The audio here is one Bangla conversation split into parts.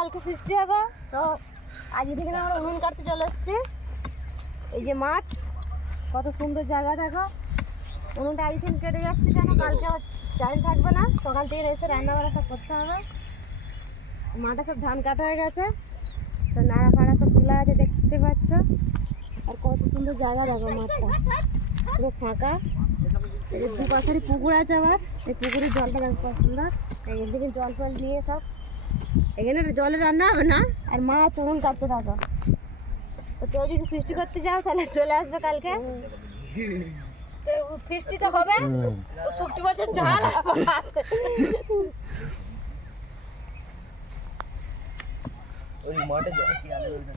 কালকে ফিস্টি হবে। তো আজকে থেকে আমরা উনুন কাটতে চলে এসেছি। এই যে মাঠ, কত সুন্দর জায়গা দেখো। উনুনটা আজ দিন কেটে যাচ্ছে কেন, কালকে টাইম থাকবে না, সকাল থেকে এসে রান্না বান্না সব করতে হবে। মাঠে সব ধান কাটা হয়ে গেছে, সব নাড়া ফাড়া সব তোলা আছে দেখতে পাচ্ছ। আর কত সুন্দর জায়গা দেখো, মাঠটা পুরো ফাঁকা। দু পাশেরই পুকুর আছে, আবার এই পুকুরের জলটা দেখো কত সুন্দর। এদিকে জল ফল দিয়ে সব এখানে জলে রান্না হবে না, আর মা চুন কাটতে থাকো। তো কেউ যদি ফিস্টি করতে যাও তাহলে চলে আসবে কালকে। ফিস্টিটা হবে তো শুকটি মাছের ঝাল।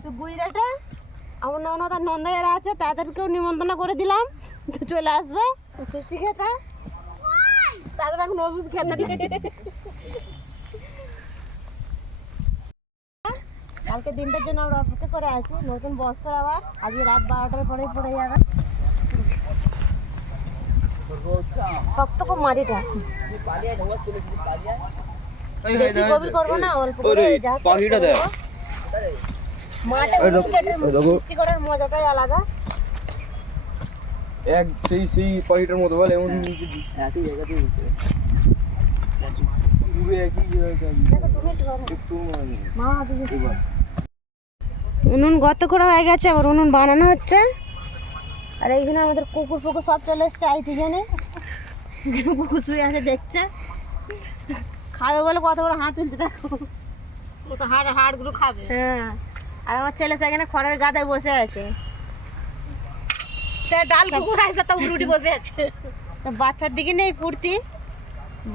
তো বুইরাটা আমার ননদ আর নন্দাইরা আছে, তাদেরকেও নিমন্ত্রণ করে দিলাম, তো চলে আসবে ফিস্টি খেতে। তাদের এখন ওষুধ খেয়ে কালকে দিনটার জন্য আমরা অপেক্ষা করে আছি। নতুন বছর আবার আজকে রাত 12টার পরেই পড়ে যাবে। শক্ত খুব মাটিটা, বেশি গভীর করবো না, অল্প করে মাঠে সৃষ্টি করার মজাটাই আলাদা। এক সেই পাখিটার মতো বলে এমন উনুন গর্ত করা হয়ে গেছে, আবার উনুন বানানো হচ্ছে। আর এইখানে আমাদের কুকুর ফুকুর সব চলে এসছে আই তিজনে। কুকুর শুয়ে আছে দেখছে, খাবে বলে কত বড় হাত তুলতে দেখো, হাড়গুলো খাবে। হ্যাঁ, আর আমার ছেলে সেখানে খড়ের গাদায় বসে আছে, সে ডাল কুকুর আছে তো রুটি বসে আছে। বাচ্চার দিকে নেই ফুর্তি,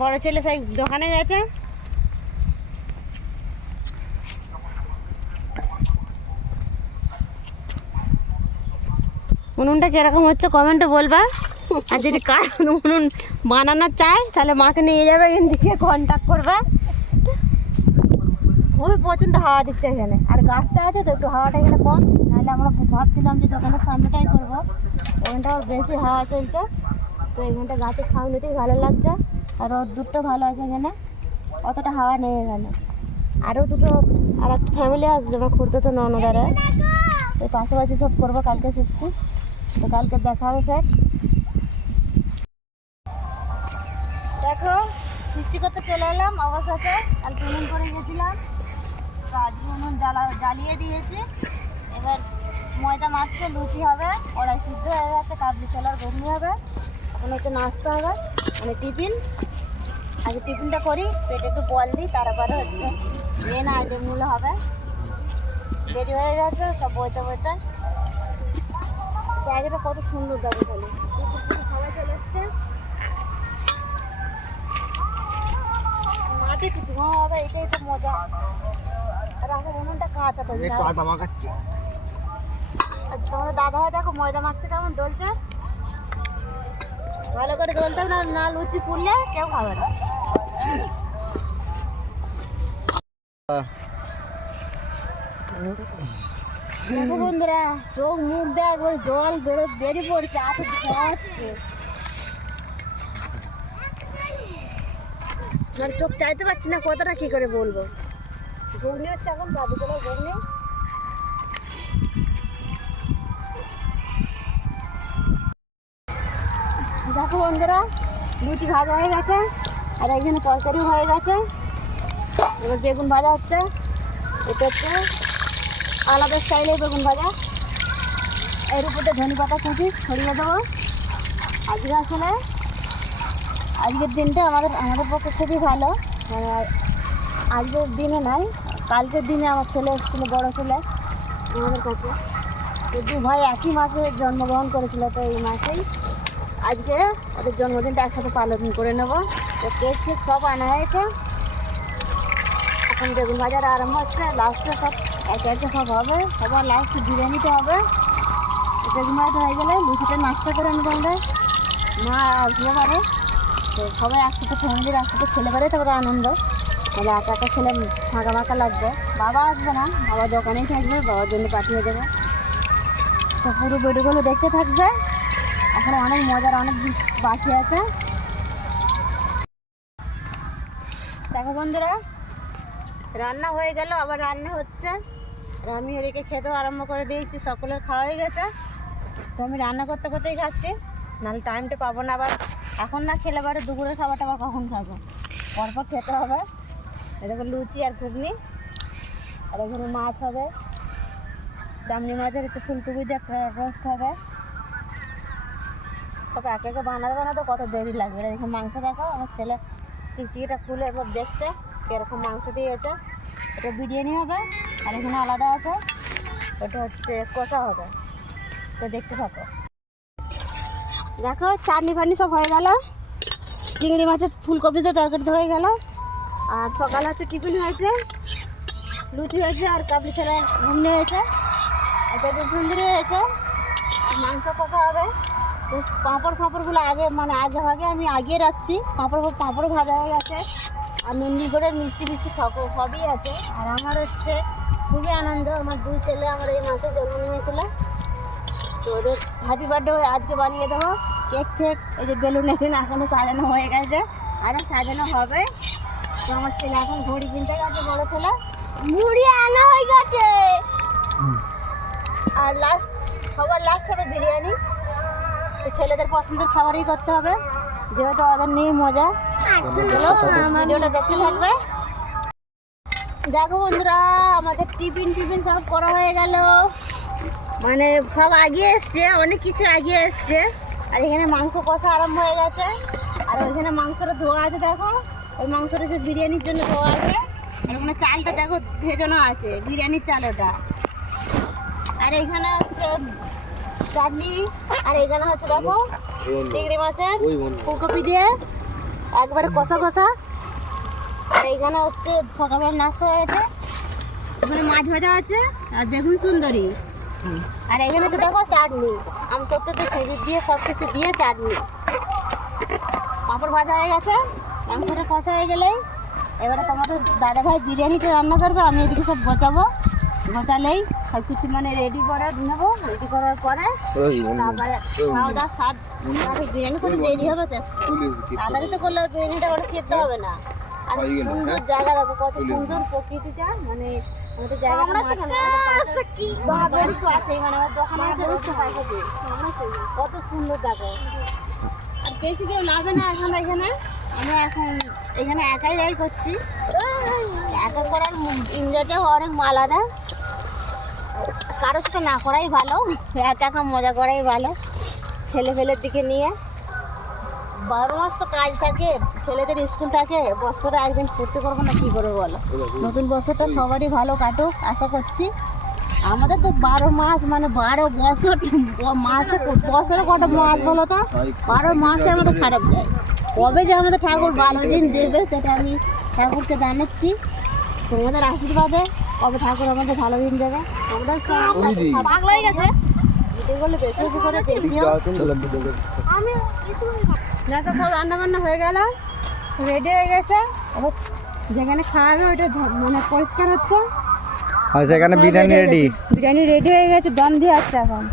বড় ছেলে সেই দোকানে গেছে। উনুনটা কিরকম হচ্ছে কমেন্টে বলবা। আর যদি কার উনুন বানানো চায় তাহলে মাকে নিয়ে যাবে, এখান থেকে কন্ট্যাক্ট করবে। খুবই প্রচণ্ড হাওয়া দিচ্ছে এখানে, আর গাছটা আছে তো একটু হাওয়াটা এখানে কম। নাহলে আমরা ভাবছিলাম যে দোকানের সামনেটাই করবো, ওখানটা বেশি হাওয়া চলছে। তো এখানটা গাছের ছাউনিতেই ভালো লাগছে, আর রোদ্দুরটা ভালো আছে এখানে, অতটা হাওয়া নেই এখানে। আরও দুটো আর একটা ফ্যামিলি আসছে আমার খুঁড়তে, তো ননদারে ওই পাশাপাশি সব করবো কালকে ফিস্টি। তো কালকে দেখা হবে স্যার। দেখো ফিস্টি করতে চলে এলাম অবশেষে। কালকে উনুন করে গেছিলাম, তো আজকে উনুন জ্বালিয়ে দিয়েছি। এবার ময়দা মাখছে, লুচি হবে, কড়াই সিদ্ধ হয়ে গেছে, কাবলি ছোলার ঘুগনি হবে। এখন হচ্ছে নাস্তা হবে, মানে টিফিন। আগে টিফিনটা করি, পেটে একটু বল দিই, তারপরে হচ্ছে মেন আইটেমগুলো হবে। দেরি হয়ে গেছে, সব বইতে বইতে। জায়গাটা কত সুন্দর দেখো, খালি সবাই চলে এসছে। মাঠে কি ধোঁয়া হবে, এটাই তো মজা। আর এখন উনুনটা কাঁচা, তো কাটা মাখাচ্ছে। আর তোমাদের দাদা হয় দেখো ময়দা মাখছে কেমন দলছে, ভালো করে দলতে না, না লুচি পুড়লে কেউ খাবে না। দেখো বন্ধুরা, চোখ মুখ দেখ জল বেরিয়ে পড়ছে, আছে খাওয়াচ্ছে। মানে চোখ চাইতে পারছি না, কতটা কি করে বলবো। ঘুগনি হচ্ছে এখন, কাবলি ছোলার ঘুগনি। দেখো বন্ধুরা, লুচি ভাজা হয়ে গেছে, আর একজনে তরকারিও হয়ে গেছে। এবার বেগুন ভাজা হচ্ছে, এটা হচ্ছে আলাদা স্টাইলে বেগুন ভাজা। এর উপরে ধনে পাতা কুচি ছড়িয়ে দেবো। আজকে আসলে আজকের দিনটা আমাদের পক্ষে খুবই ভালো। আজকের দিনে নাই, কালকের দিনে আমার ছেলে এসেছিলো, বড়ো ছেলে আমাদের কাছে। তো দু ভাই একই মাসে জন্মগ্রহণ করেছিল, তো এই মাসেই আজকে ওদের জন্মদিনটা একসাথে পালন করে নেব। তো কেক ফেক সব আনা হয়েছে, এখন বেগুন ভাজার আরম্ভ হচ্ছে। লাস্টে সব একে একে সব হবে, সবার লাস্টে বিরিয়ানিতে হবে। বেগুন ভাজা হয়ে গেলে লুচিটা নাস্তা করে নেবো আমরা, মা আসবে পারে। তো সবাই একসাথে ফ্যামিলির একসাথে খেলে পারে, তারপরে আনন্দ। তাহলে একা একা খেলে ফাঁকা ফাঁকা লাগবে। বাবা আসবে না, বাবা দোকানেই থাকবে, বাবার জন্য পাঠিয়ে দেবো। তো পুরো ভিডিওগুলো দেখতে থাকবে, এখন অনেক মজার অনেক বাকি আছে। দেখো বন্ধুরা, রান্না হয়ে গেল, আবার রান্না হচ্ছে। আর আমি এদিকে খেতেও আরম্ভ করে দিয়েছি, সকলের খাওয়া হয়ে গেছে। তো আমি রান্না করতে করতেই খাচ্ছি, নাহলে টাইমটা পাবো না। আবার এখন না খেলে আবার দুপুরের খাবারটা আবার কখন খাবো, পরপর খেতে হবে। এদিকে লুচি আর ঘুগনি, আর এখানে মাছ হবে, চামড়ি মাছের একটু ফুলকপি দিয়ে একটা রোস্ট হবে। সব একে একে বানাতে বানাতে কত দেরি লাগবে। এটা দেখে মাংস দেখো, আমার ছেলে চিকচিকিটা খুলে এবার দেখছে কীরকম মাংস দিয়েছে। এটা বিরিয়ানি হবে, আর এখানে আলাদা আছে, ওটা হচ্ছে কষা হবে। তো দেখতে থাকো। দেখো চাটনি ফাটনি সব হয়ে গেল, চিংড়ি মাছের ফুলকপিতে তরকারিতে হয়ে গেল। আর সকালে হচ্ছে টিফিন হয়েছে, লুচি হয়েছে, আর কাবলি ছেলে ঘুমনে হয়েছে, আর পেঁপে সুন্দরী হয়েছে। মাংস কষা হবে। তো পাঁপড় ফাঁপড়গুলো আগে ভাগে আমি আগিয়ে রাখছি। পাঁপড় ভাজা হয়ে গেছে, আর নুননি করে মিষ্টি মিষ্টি সবই আছে। আর আমার হচ্ছে খুবই আনন্দ, আমার দুই ছেলে আমার এই মাসে জন্ম নিয়েছিল। তো ওদের হ্যাপি বার্থডে আজকে বানিয়ে দেবো। কেক ফেক এই যে বেলুন এখানে এখনও সাজানো হয়ে গেছে, আরও সাজানো হবে। তো আমার ছেলে এখন ঘড়ি কিনতে গেছে, বড়ো ছেলে মুড়ি আনা হয়ে গেছে। আর সবার লাস্ট হবে বিরিয়ানি। তো ছেলেদের পছন্দের খাবারই করতে হবে, যেহেতু ওদের নিয়ে মজা। ভিডিওটা দেখতে থাকবে। দেখো বন্ধুরা, আমাদের টিফিন সব করা হয়ে গেল, সব আগিয়ে এসছে, অনেক কিছু আগিয়ে এসছে। আর এখানে মাংস কষা আরম্ভ হয়ে গেছে, আর ওইখানে মাংসটা ধোয়া আছে। দেখো ওই মাংসটা যে বিরিয়ানির জন্য ধোয়া আছে। আর ওখানে চালটা দেখো ভেজানো আছে, বিরিয়ানির চাল ওটা। আর এইখানে হচ্ছে চাটনি, আর এইখানে হচ্ছে দেখো চিংড়ি মাছের ফুলকপি দিয়ে একবারে কষা কষা। আর এইখানে হচ্ছে সকালবেলা নাস্তা হয়েছে, এখানে মাছ ভাজা আছে, আর বেগুন সুন্দরী। আর এখানে তো দেখো চাটনি, আম সত্যি খেজুর দিয়ে সব কিছু দিয়ে চাটনি। পাঁপড় ভাজা হয়ে গেছে, মাংসটা কষা হয়ে গেলেই এবারে তোমাদের দাদাভাই বিরিয়ানিটা রান্না করবে। আমি এদিকে সব গোছালেই সব কিছু রেডি করে নেবো। রেডি করার পরে তারপরে খাওয়া দাওয়া সার বিরিয়ানি করতে দেরি হবে। তো তাড়াতাড়ি তো করলে বিরিয়ানিটা ওটা সেদ্ধ হবে না। আর সুন্দর জায়গা দেখো, কত সুন্দর প্রকৃতিটা, আমাদের জায়গাটা কত সুন্দর দেখো। আর বেশি কেউ নামবে না এখন এখানে, আমি এখন এখানে একাই রাই করছি। একা করার এনজয়টাও অনেক আলাদা, কারোর সাথে না করাই ভালো, একা একা মজা করাই ভালো। ছেলেপেলের দিকে নিয়ে 12 মাস তো কাজ থাকে, ছেলেদের স্কুল থাকে, বছরে একদিন ফুর্তি করবো না কী করবো বলো। নতুন বছরটা সবারই ভালো কাটুক আশা করছি। আমাদের তো 12 মাস 12 বছর বছরে কটা মাস বলো তো, 12 মাসে আমাদের খারাপ যায়। কবে যে আমাদের ঠাকুর ভালো দিন দেবে সেটা আমি ঠাকুরকে জানাচ্ছি। তোমাদের আশীর্বাদে কবে ঠাকুর আমাদের ভালো দিন দেবে। আমাদের পাগল হয়ে গেছে, ভিডিওগুলো বেশি বেশি করে দেখিও। দেখো সব রান্নাবান্না হয়ে গেল, রেডি হয়ে গেছে। এবার যেখানে খাওয়াবে ওইটা পরিষ্কার হচ্ছে। সেখানে বিরিয়ানি রেডি হয়ে গেছে, দম দিয়ে আসছে এখন।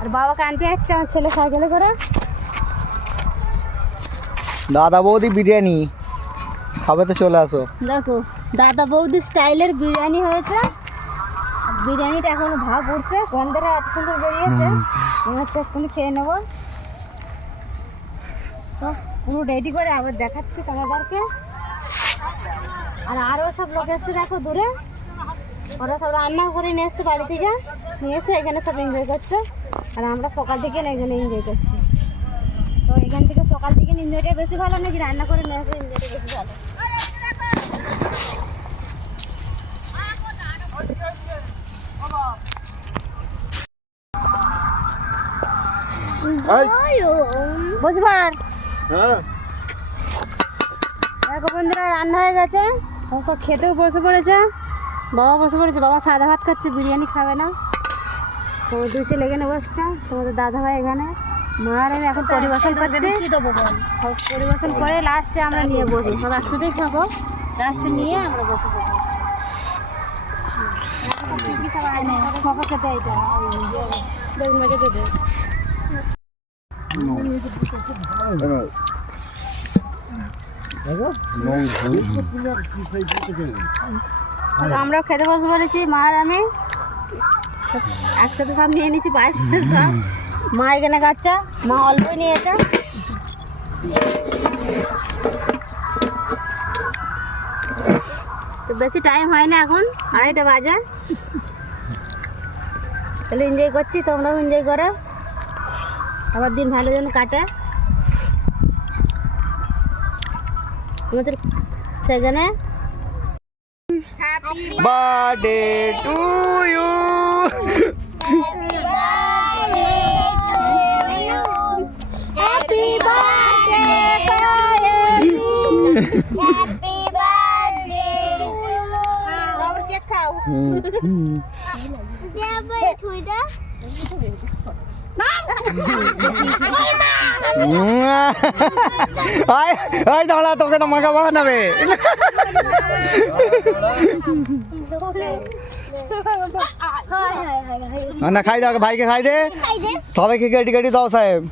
আর বাবাকে আনতে যাচ্ছে আমার ছেলে সাইকেলে করে। দাদা বৌদি বিরিয়ানি খাবে তো চলে আসো। দেখো দাদা বৌদি স্টাইলের বিরিয়ানি হয়েছে। বিরিয়ানিটা এখনো ভাব উঠছে, গন্ধটা এত সুন্দর বেরিয়েছে, মনে হচ্ছে এক্ষুনি খেয়ে নেবো। তো পুরো রেডি করে আবার দেখাচ্ছি তোমাদেরকে। আর আরও সব লোক এসছে দেখো দূরে, ওরা সব রান্না করে নিয়ে এসছে বাড়ি থেকে, নিয়ে এসে এখানে সব এনজয় করছে। আর আমরা সকাল থেকে এখানে এনজয় করছি। তো এখান থেকে সকাল থেকে এনজয়টা বেশি ভালো নাকি রান্না করে নিয়ে এসে এনজয়টা বেশি ভালো? বুঝবার দেখো বন্ধুরা, রান্না হয়ে গেছে, সব খেতেও বসে পড়েছে। বাবা বসে পড়েছে, বাবা সাদা ভাত খাচ্ছে, বিরিয়ানি খাবে না। তোমার দুই ছেলে এখানে বসছে, তোমাদের দাদা ভাই এখানে, মা আর আমি এখন পরিবেশন করছি। সব পরিবেশন করে লাস্টে আমরা নিয়ে বসবো, সব একসাথেই খাবো, লাস্টে নিয়ে আমরা বসে পড়বো। খেতে এইটা মেঘে দেবে। আমরাও খেতে বসে পড়েছি, মা আর আমি একসাথে সব নিয়ে নিয়েছি, পায়েস সব। মা এখানে খাচ্ছে, মা অল্পই নিয়েছে। তো বেশি টাইম হয় না, এখন 2:30 বাজে। তাহলে এনজয় করছি, তোমরাও এনজয় করো, আবার দিন ভালো যেন কাটে আমাদের সেখানে। Birthday to you. Happy birthday happy birthday. আবার কেক খাও। দাঁড়া, তোকে তো মাখা বানাবে। না খাই দাও, ভাইকে খাই দে, সবাইকে কেটে কেটে দাও সাহেব।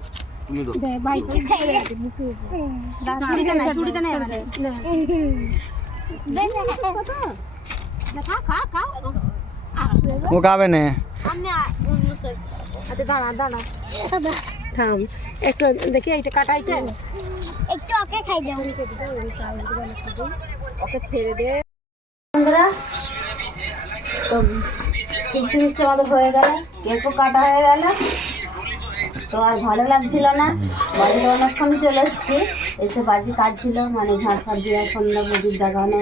ও খাবে না। আচ্ছা দাঁড়া দাঁড়া থাম একটু দেখি, এইটা কাটা হয়েছে একটু, ওকে খাই দাও, ওকে ছেড়ে দে। বন্ধুরা, তো মিষ্টি মিষ্টি আমাদের হয়ে গেল, কেকও কাটা হয়ে গেল। তো আর ভালো লাগছিল না, বাড়িতে অনেকক্ষণ চলে এসেছি, এসে বাড়ির কাজ ছিল, মানে ঝাঁট ফাট দেওয়া, সন্ধ্যা প্রদীপ দেখানো,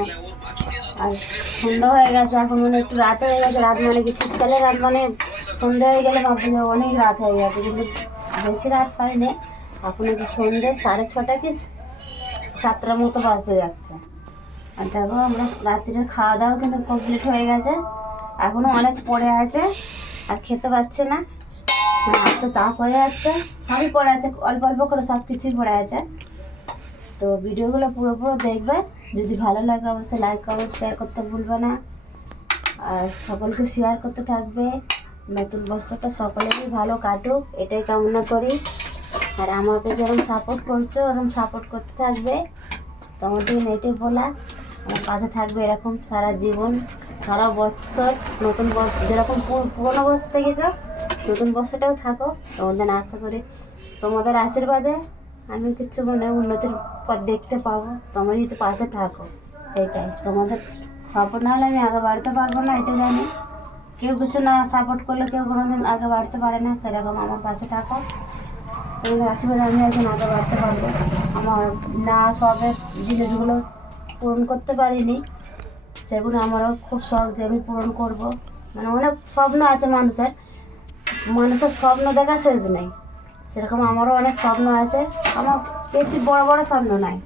আর সন্ধ্যা হয়ে গেছে, এখন মানে একটু রাত হয়ে গেছে। রাত মানে কি শীতকালে রাত, মানে সন্ধ্যা হয়ে গেলে ভাবছি অনেক রাত হয়ে গেছে, কিন্তু বেশি রাত পাইনি। এখন হচ্ছে সন্ধ্যে 6:30 কি 7টার মতো বাজতে যাচ্ছে। আর দেখো আমরা রাত্রির খাওয়া দাওয়া কিন্তু কমপ্লিট হয়ে গেছে, এখনও অনেক পড়ে আছে, আর খেতে পাচ্ছে না, আর তো চাপ হয়ে যাচ্ছে, সবই পড়ে আছে, অল্প অল্প করে সব কিছুই পড়ে আছে। তো ভিডিওগুলো পুরো পুরো দেখবে, যদি ভালো লাগে অবশ্যই লাইক কমেন্ট শেয়ার করতে ভুলবে না, আর সকলকে শেয়ার করতে থাকবে। নতুন বছরটা সকলেরই ভালো কাটুক এটাই কামনা করি, আর আমাকে যেরকম সাপোর্ট করছো ওরকম সাপোর্ট করতে থাকবে। তোমাদের এটাই বলা, আমার পাশে থাকবে এরকম সারা জীবন, সারা বছর, নতুন বছর যেরকম পুরোনো বছর থেকেছ নতুন বছরটাও থাকো। তোমাদের আশা করি তোমাদের আশীর্বাদে আমি কিছু মানে উন্নতির পথ দেখতে পাবো, তোমরা যদি পাশে থাকো। এটাই, তোমাদের সাপোর্ট না হলে আমি আগে বাড়তে পারবো না, এটা জানি। কেউ কিছু না সাপোর্ট করলে কেউ কোনোদিন আগে বাড়তে পারে না, সেরকম আমার পাশে থাকো, তোমাদের আশীর্বাদে আমি একদিন আগে বাড়তে পারবো। আমার না শখের জিনিসগুলো পূরণ করতে পারিনি, সেগুলো আমারও খুব শখ যে আমি পূরণ করবো। মানে অনেক স্বপ্ন আছে মানুষের, মানুষের স্বপ্ন দেখা শেষ নেই, সেরকম আমারও অনেক স্বপ্ন আছে। আমার বেশি বড় বড় স্বপ্ন নাই,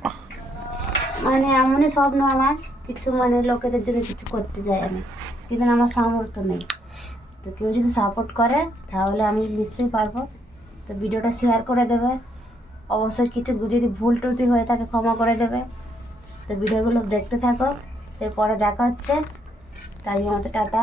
মানে এমনই স্বপ্ন আমার কিছু, মানে লোকেদের জন্য কিছু করতে চাই আমি, কিন্তু আমার সামর্থ্য নেই। তো কেউ যদি সাপোর্ট করে তাহলে আমি নিশ্চয়ই পারবো। তো ভিডিওটা শেয়ার করে দেবে, অবশ্যই কিছু যদি ভুল ত্রুটি হয়ে থাকে ক্ষমা করে দেবে। তো ভিডিওগুলো দেখতে থাকো, এরপরে দেখা হচ্ছে, তাই মতো টাটা।